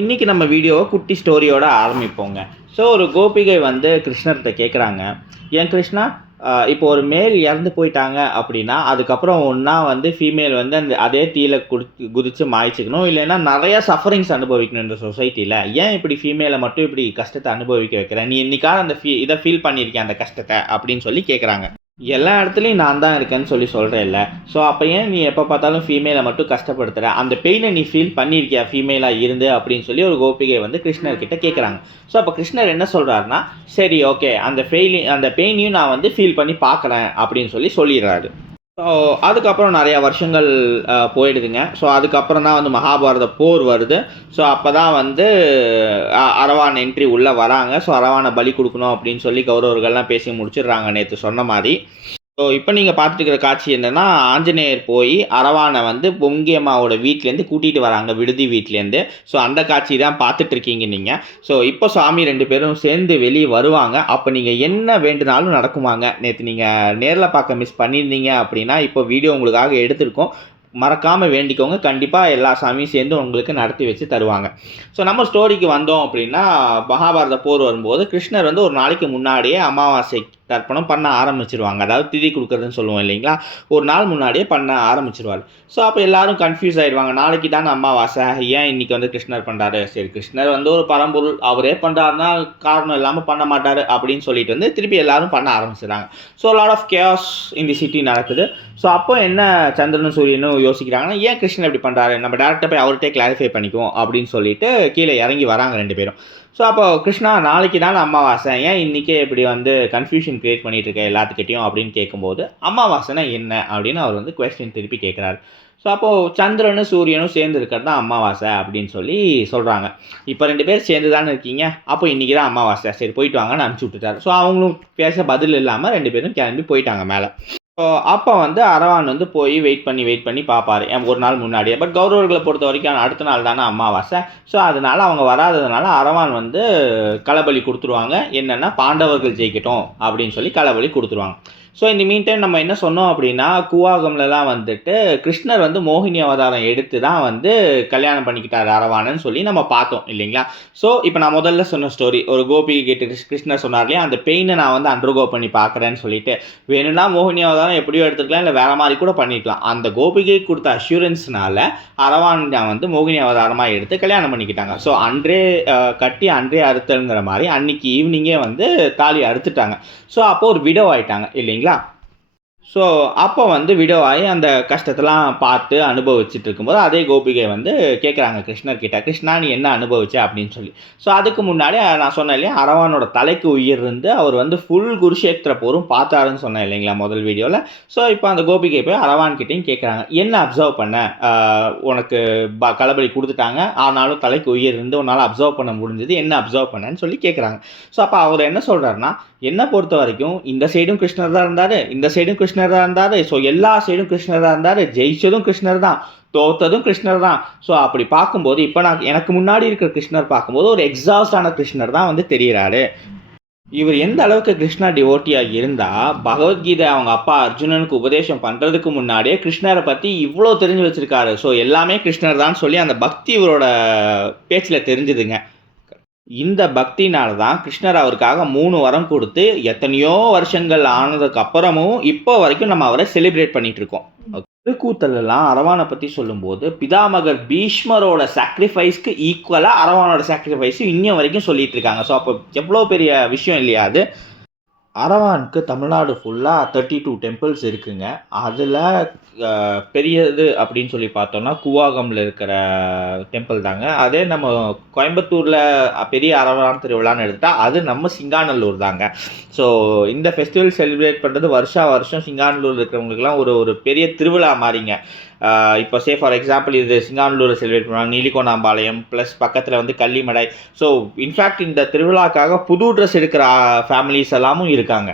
இன்னைக்கு நம்ம வீடியோவை குட்டி ஸ்டோரியோட ஆரம்பிப்போங்க. ஸோ ஒரு கோபிகை வந்து கிருஷ்ணர்கிட்ட கேட்குறாங்க, ஏன் கிருஷ்ணா, இப்போ ஒரு மேல் இறந்து போயிட்டாங்க அப்படின்னா அதுக்கப்புறம் ஒன்றா வந்து ஃபீமேல் வந்து அந்த அதே தீயில குதித்து மாய்ச்சிக்கணும், இல்லைன்னா நிறைய சஃபரிங்ஸ் அனுபவிக்கணும் இந்த சொசைட்டியில். ஏன் இப்படி ஃபீமேலை மட்டும் இப்படி கஷ்டத்தை அனுபவிக்க வைக்கிற, நீ இன்னைக்காக அந்த இதை ஃபீல் பண்ணியிருக்கேன் அந்த கஷ்டத்தை அப்படின்னு சொல்லி கேட்குறாங்க. எல்லா இடத்துலையும் நான் தான் இருக்கேன்னு சொல்லி சொல்கிறேன்ல, ஸோ அப்போ ஏன் நீ எப்போ பார்த்தாலும் ஃபீமேலை மட்டும் கஷ்டப்படுத்துகிற, அந்த பெயினை நீ ஃபீல் பண்ணியிருக்கியா ஃபீமேலாக இருந்து அப்படின்னு சொல்லி ஒரு கோபிகை வந்து கிருஷ்ணர்கிட்ட கேட்குறாங்க. ஸோ அப்போ கிருஷ்ணர் என்ன சொல்கிறாருன்னா, சரி ஓகே, அந்த பெயினையும் நான் வந்து ஃபீல் பண்ணி பார்க்குறேன் அப்படின்னு சொல்லிடுறாரு. ஸோ அதுக்கப்புறம் நிறையா வருஷங்கள் போயிடுதுங்க. ஸோ அதுக்கப்புறம் தான் வந்து மகாபாரத போர் வருது. ஸோ அப்போ தான் வந்து அரவான் என்ட்ரி உள்ளே வராங்க. ஸோ அரவானை பலி கொடுக்கணும் அப்படின்னு சொல்லி கௌரவர்கள்லாம் பேசி முடிச்சிடுறாங்க நேற்று சொன்ன மாதிரி. ஸோ இப்போ நீங்கள் பார்த்துட்டு இருக்கிற காட்சி என்னென்னா, ஆஞ்சநேயர் போய் அரவானை வந்து பொங்கி அம்மாவோட வீட்டிலேருந்து கூட்டிகிட்டு வராங்க, விடுதி வீட்டிலேருந்து. ஸோ அந்த காட்சி தான் பார்த்துட்ருக்கீங்க நீங்கள். ஸோ இப்போ சாமி 2 பேரும் சேர்ந்து வெளியே வருவாங்க. அப்போ நீங்கள் என்ன வேண்டுனாலும் நடக்குமாங்க. நேற்று நீங்கள் நேரில் பார்க்க மிஸ் பண்ணியிருந்தீங்க அப்படின்னா இப்போ வீடியோ உங்களுக்காக எடுத்திருக்கோம், மறக்காமல் வேண்டிக்கோங்க. கண்டிப்பாக எல்லா சாமியும் சேர்ந்து உங்களுக்கு நடத்தி வச்சு தருவாங்க. ஸோ நம்ம ஸ்டோரிக்கு வந்தோம் அப்படின்னா, மகாபாரத போர் வரும்போது கிருஷ்ணர் வந்து ஒரு நாளைக்கு முன்னாடியே அமாவாசை தர்ப்பணம் பண்ண ஆரம்பிச்சிருவாங்க. அதாவது திதி கொடுக்குறதுன்னு சொல்லுவோம் இல்லைங்களா, ஒரு நாள் முன்னாடியே பண்ண ஆரம்பிச்சிருவார். ஸோ அப்போ எல்லாரும் கன்ஃபியூஸ் ஆகிடுவாங்க, நாளைக்கு தான் அமாவாசை, ஏன் இன்றைக்கி வந்து கிருஷ்ணர் பண்ணுறாரு, சரி கிருஷ்ணர் வந்து ஒரு பரம்பொருள், அவரே பண்ணுறாருன்னா காரணம் இல்லாமல் பண்ண மாட்டார் அப்படின்னு சொல்லிட்டு வந்து திருப்பி எல்லாரும் பண்ண ஆரம்பிச்சிடுறாங்க. ஸோ லாட் ஆஃப் கேஸ் இந்த சிட்டி நடக்குது. ஸோ அப்போ என்ன சந்திரனும் சூரியனும் யோசிக்கிறாங்கன்னா, ஏன் கிருஷ்ணன் இப்படி பண்ணுறாரு, நம்ம டேரெக்டாக போய் அவர்கிட்டே கிளாரிஃபை பண்ணிக்குவோம் அப்படின்னு சொல்லிட்டு கீழே இறங்கி வராங்க 2 பேரும். ஸோ அப்போ கிருஷ்ணா, நாளைக்கு தான் அமாவாசை, ஏன் இன்றைக்கே இப்படி வந்து கன்ஃபியூஷன் க்ரியேட் பண்ணிகிட்டு இருக்க எல்லாத்துக்கிட்டையும் அப்படின்னு கேட்கும்போது, அமாவாசைனா என்ன அப்படின்னு அவர் வந்து கொஸ்டின் திருப்பி கேட்குறாரு. ஸோ அப்போது சந்திரனும் சூரியனும் சேர்ந்து இருக்கிறது தான் அமாவாசை அப்படின்னு சொல்கிறாங்க. இப்போ 2 பேர் சேர்ந்து தானே இருக்கீங்க, அப்போ இன்றைக்கி தான் அமாவாசை, சரி போயிட்டு வாங்கன்னு அனுப்பிச்சி விட்டுட்டாரு. ஸோ அவங்களும் பேச பதில் இல்லாமல் 2 பேரும் கிளம்பி போயிட்டாங்க மேலே. ஸோ அப்போ வந்து அரவான் வந்து போய் வெயிட் பண்ணி பார்ப்பார் ஒரு நாள் முன்னாடியே. பட் கௌரவர்களை பொறுத்த வரைக்கும் அடுத்த நாள் தானே அமாவாசை. ஸோ அதனால் அவங்க வராததுனால அரவான் வந்து களபலி கொடுத்துருவாங்க. என்னென்னா பாண்டவர்கள் ஜெயிக்கட்டும் அப்படின்னு சொல்லி களபலி கொடுத்துருவாங்க. ஸோ இந்த மீன் டைம் நம்ம என்ன சொன்னோம் அப்படின்னா, கூவாகம்லலாம் வந்துட்டு கிருஷ்ணர் வந்து மோகினி அவதாரம் எடுத்து தான் வந்து கல்யாணம் பண்ணிக்கிட்டார் அரவானன்னு சொல்லி நம்ம பார்த்தோம் இல்லைங்களா. ஸோ இப்போ நான் முதல்ல சொன்ன ஸ்டோரி, ஒரு கோபிகை கேட்டு கிருஷ்ணர் சொன்னார் இல்லையா, அந்த பெயினை நான் வந்து அண்டர்கோ பண்ணி பார்க்குறேன்னு சொல்லிட்டு, வேணும்னா மோகினி அவதாரம் எப்படியோ எடுத்துக்கலாம், இல்லை வேறு மாதிரி கூட பண்ணிக்கலாம். அந்த கோபிகை கொடுத்த அஷூரன்ஸ்னால அரவான் வந்து மோகினி அவதாரமாக எடுத்து கல்யாணம் பண்ணிக்கிட்டாங்க. ஸோ அன்றே கட்டி அன்றே அறுத்தலுங்கிற மாதிரி அன்னைக்கு ஈவினிங்கே வந்து தாலி அறுத்துட்டாங்க. ஸோ அப்போது ஒரு விடோ ஆயிட்டாங்க இல்லைங்களா. ஸோ அப்போ வந்து விடோவாகி அந்த கஷ்டத்தெல்லாம் பார்த்து அனுபவிச்சுட்டு இருக்கும்போது அதே கோபிகை வந்து கேட்குறாங்க கிருஷ்ணர்கிட்ட, கிருஷ்ணா நீ என்ன அனுபவிச்ச அப்படின்னு சொல்லி. ஸோ அதுக்கு முன்னாடி நான் சொன்னேன் இல்லையா, அரவானோட தலைக்கு உயிர் இருந்து அவர் வந்து ஃபுல் குருஷேத்திர போரும் பார்த்தாருன்னு சொன்னேன் இல்லைங்களா முதல் வீடியோவில். ஸோ இப்போ அந்த கோபிகை போய் அரவான்கிட்டையும் கேட்குறாங்க, என்ன அப்சர்வ் பண்ண, உனக்கு களபலி கொடுத்துட்டாங்க, ஆனாலும் தலைக்கு உயிர் இருந்து உன்னால் அப்சர்வ் பண்ண முடிஞ்சது, என்ன அப்சர்வ் பண்ணேன்னு சொல்லி கேட்குறாங்க. ஸோ அப்போ அவர் என்ன சொல்கிறாருன்னா, என்னை பொறுத்த வரைக்கும் இந்த சைடும் கிருஷ்ணர் தான் இருந்தார், இந்த சைடும் கிருஷ்ணர் தான் இருந்தார், ஸோ எல்லா சைடும் கிருஷ்ணர் தான் இருந்தார், ஜெயிச்சதும் கிருஷ்ணர் தான், தோத்ததும் கிருஷ்ணர் தான். ஸோ அப்படி பார்க்கும்போது இப்போ எனக்கு முன்னாடி இருக்கிற கிருஷ்ணர் பார்க்கும்போது ஒரு எக்ஸாஸ்டான கிருஷ்ணர் தான் வந்து தெரிகிறாரு. இவர் எந்த அளவுக்கு கிருஷ்ணா டிவோட்டியாக இருந்தால், பகவத்கீதை அவங்க அப்பா அர்ஜுனனுக்கு உபதேசம் பண்ணுறதுக்கு முன்னாடியே கிருஷ்ணரை பற்றி இவ்வளோ தெரிஞ்சு வச்சுருக்காரு. ஸோ எல்லாமே கிருஷ்ணர் தான் சொல்லி அந்த பக்தி இவரோட பேச்சில் தெரிஞ்சுதுங்க. இந்த பக்தினால தான் கிருஷ்ணர் அவருக்காக 3 வரம் கொடுத்து எத்தனையோ வருஷங்கள் ஆனதுக்கு அப்புறமும் இப்போ வரைக்கும் நம்ம அவரை செலிப்ரேட் பண்ணிட்டு இருக்கோம். திருக்கூத்தலாம் அரவானை பற்றி சொல்லும்போது பிதாமகர் பீஷ்மரோட சாக்ரிஃபைஸ்க்கு ஈக்குவலாக அரவானோட சாக்ரிஃபைஸ் இன்னும் வரைக்கும் சொல்லிட்டு இருக்காங்க. ஸோ அப்போ எவ்வளோ பெரிய விஷயம் இல்லையா அது. அரவானுக்கு தமிழ்நாடு ஃபுல்லாக 32 டெம்பிள்ஸ் இருக்குங்க. அதில் பெரியது அப்படின்னு சொல்லி பார்த்தோம்னா கூவாகமில் இருக்கிற டெம்பிள் தாங்க. அதே நம்ம கோயம்புத்தூரில் பெரிய அரவான் திருவிழான்னு எடுத்துட்டால் அது நம்ம சிங்காநல்லூர் தாங்க. ஸோ இந்த ஃபெஸ்டிவல் செலிப்ரேட் பண்ணுறது வருஷம் சிங்காநல்லூர் இருக்கிறவங்களுக்குலாம் ஒரு பெரிய திருவிழா மாதிரிங்க. இப்போ ஃபார் எக்ஸாம்பிள் இது சிங்காநல்லூரில் செலிப்ரேட் பண்ணுவாங்க, நீலிகோணாம்பாளையம் ப்ளஸ் பக்கத்தில் வந்து கள்ளிமடை. ஸோ இன்ஃபேக்ட் இந்த திருவிழாக்காக புது ட்ரெஸ் எடுக்கிற ஃபேமிலிஸ் எல்லாமும் இருக்காங்க.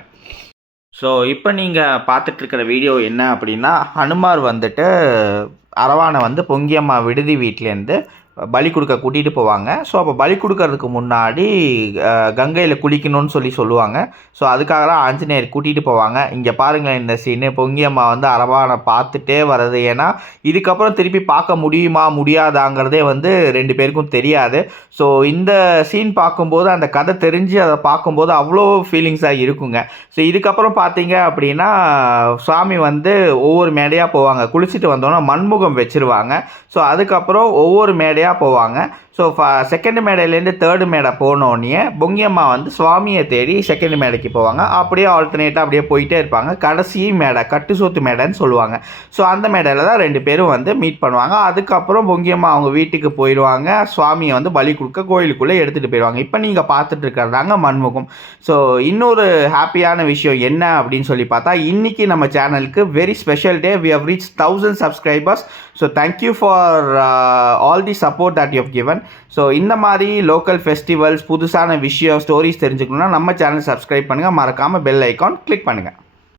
ஸோ இப்போ நீங்கள் பார்த்துட்ருக்கிற வீடியோ என்ன அப்படின்னா, ஹனுமார் வந்துட்டு அரவானை வந்து பொங்கியம்மா விடுதி வீட்டிலேருந்து பலி கொடுக்க கூட்டிகிட்டு போவாங்க. ஸோ அப்போ பலி கொடுக்கறதுக்கு முன்னாடி கங்கையில் குளிக்கணும்னு சொல்லுவாங்க. ஸோ அதுக்காக தான் ஆஞ்சநேயர் கூட்டிகிட்டு போவாங்க. இங்கே பாருங்கள் இந்த சீனு, பொங்கியம்மா வந்து அரவானை பார்த்துட்டே வர்றது. ஏன்னா இதுக்கப்புறம் திருப்பி பார்க்க முடியுமா முடியாதாங்கிறதே வந்து 2 பேருக்கும் தெரியாது. ஸோ இந்த சீன் பார்க்கும்போது, அந்த கதை தெரிஞ்சு அதை பார்க்கும்போது அவ்வளோ ஃபீலிங்ஸாக இருக்குங்க. ஸோ இதுக்கப்புறம் பார்த்தீங்க அப்படின்னா சாமி வந்து ஒவ்வொரு மேடையாக போவாங்க. குளிச்சுட்டு வந்தோன்னா மண்முகம் வச்சுருவாங்க. ஸோ அதுக்கப்புறம் ஒவ்வொரு மேடையாக போவாங்க. ஸோ செகண்ட் மேடையிலேருந்து தேர்டு மேடை போனோடனே பொங்கியம்மா வந்து சுவாமியை தேடி செகண்ட் மேடைக்கு போவாங்க. அப்படியே ஆல்டர்னேட்டாக அப்படியே போயிட்டே இருப்பாங்க. கடைசி மேடை கட்டு சோத்து மேடைன்னு சொல்லுவாங்க. ஸோ அந்த மேடையில் தான் 2 பேரும் வந்து மீட் பண்ணுவாங்க. அதுக்கப்புறம் பொங்கியம்மா அவங்க வீட்டுக்கு போயிடுவாங்க. சுவாமியை வந்து பலி கொடுக்க கோயிலுக்குள்ளே எடுத்துகிட்டு போயிடுவாங்க. இப்போ நீங்கள் பார்த்துட்டு இருக்கிறதாங்க மண்முகம். ஸோ இன்னொரு ஹாப்பியான விஷயம் என்ன அப்படின்னு சொல்லி பார்த்தா, இன்றைக்கி நம்ம சேனலுக்கு very special day. We have reach 1000 subscribers. So thank you for all the support that you have given. So இந்த மாதிரி லோக்கல் ஃபெஸ்டிவல்ஸ், புதுசான விஷயம், ஸ்டோரிஸ் தெரிஞ்சுக்கணுன்னா நம்ம சேனல் சப்ஸ்கிரைப் பண்ணுங்கள். மறக்காமல் பெல் ஐக்கான் கிளிக் பண்ணுங்கள்.